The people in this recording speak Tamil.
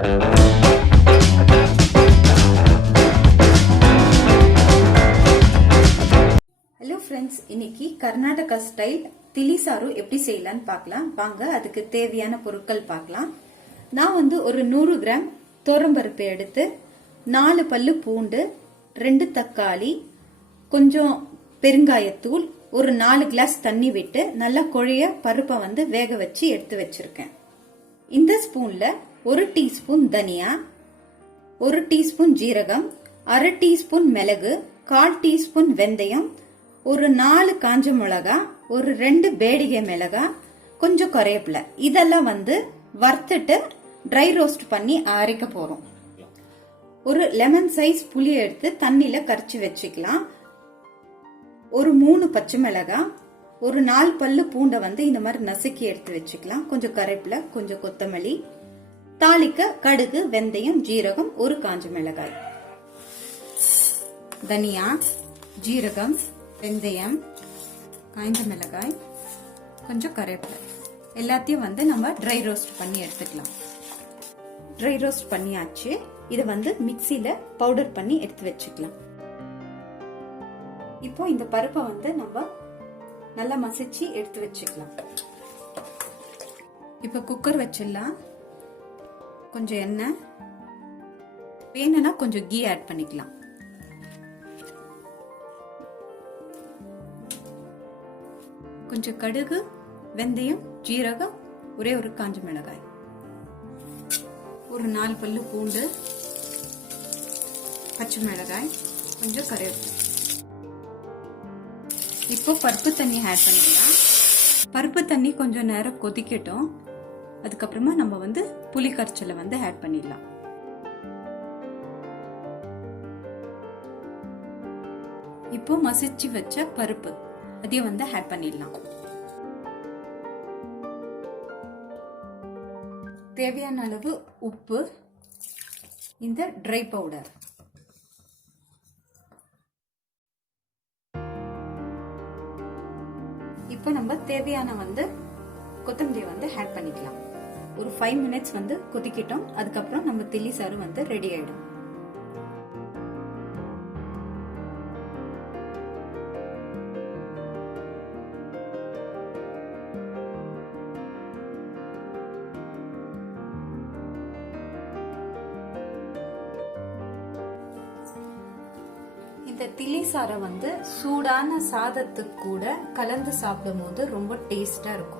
ஹலோ ஃப்ரெண்ட்ஸ், இன்னைக்கு கர்நாடகா ஸ்டைல் திலி சாரு எப்படி செய்யலான்னு பார்க்கலாம் வாங்க. அதுக்கு தேவையான பொருட்கள் பார்க்கலாம். நான் ஒரு 100 கிராம் துவரம்பருப்பு எடுத்து 4 பல்லு பூண்டு, 2 தக்காளி, கொஞ்சம் பெருங்காயத்தூள், ஒரு 4 கிளாஸ் தண்ணி விட்டு நல்லா குழைய பருப்பை வேக வச்சு எடுத்து வச்சிருக்கேன். இந்த ஸ்பூன்ல 1 டீஸ்பூன் தனியா, 1 டீஸ்பூன் ஜீரகம், அரை டீஸ்பூன் மிளகு, 1/4 டீஸ்பூன் வெந்தயம், ஒரு 4 காஞ்ச மிளகா, ஒரு 2 பேடிகை மிளகா, கொஞ்சம் கறிவேப்பிலை, இதெல்லாம் வறுத்துட்டு ட்ரை ரோஸ்ட் பண்ணி அரைக்க போறோம். ஒரு லெமன் சைஸ் புளி எடுத்து தண்ணியில கரைச்சி வச்சுக்கலாம். ஒரு 3 பச்சை மிளகா, ஒரு 4 பல்லு பூண்டை இந்த மாதிரி நசுக்கி எடுத்து வச்சுக்கலாம். கொஞ்சம் கறிவேப்பிலை, கொஞ்சம் கொத்தமல்லி, தாளிக்க கடுகு, வெந்தயம், ஜீரகம், ஒரு காஞ்ச மிளகாய், தனியா, ஜீரகம், வெந்தயம், காய்ந்த மிளகாய், கொஞ்சம் கறிவேப்பிலை, எல்லாத்தையும் நம்ம ட்ரை ரோஸ்ட் பண்ணி எடுத்துக்கலாம். ட்ரை ரோஸ்ட் பண்ணியாச்சு. இதை மிக்சியில பவுடர் பண்ணி எடுத்து வச்சுக்கலாம். இப்போ இந்த பருப்பை நம்ம நல்லா மசிச்சு எடுத்து வச்சுக்கலாம். இப்போ குக்கர் வச்சிடலாம். கொஞ்சம் எண்ணெய் வேணும்னா கொஞ்சம் கீ ஆட் பண்ணிக்கலாம். கொஞ்சம் கடுகு, வெந்தயம், ஜீரகம், ஒரே ஒரு காஞ்ச மிளகாய், ஒரு 4 பல்லு பூண்டு, பச்சை மிளகாய், கொஞ்சம் கறிவேப்பிலை. இப்போ பருப்பு தண்ணி ஆட் பண்ணிடலாம். பருப்பு தண்ணி கொஞ்சம் நேரம் கொதிக்கட்டும். அதுக்கப்புறமா நம்ம புளி கரைச்சலை ஆட் பண்ணிடலாம். இப்போ மசிச்சு வச்ச பருப்பு அதையும் ஆட் பண்ணிடலாம். தேவையான அளவு உப்பு, இந்த ட்ரை பவுடர், இப்போ நம்ம தேவையான கொத்தமல்லி ஆட் பண்ணிக்கலாம். ஒரு 5 மினிட்ஸ் கொதிக்கிட்டோம். அதுக்கப்புறம் நம்ம தில்லி சாறு ரெடி ஆயிடும். இந்த தில்லி சாரை சூடான சாதத்துக்கு கூட கலந்து சாப்பிடும் போது ரொம்ப டேஸ்டா இருக்கும்.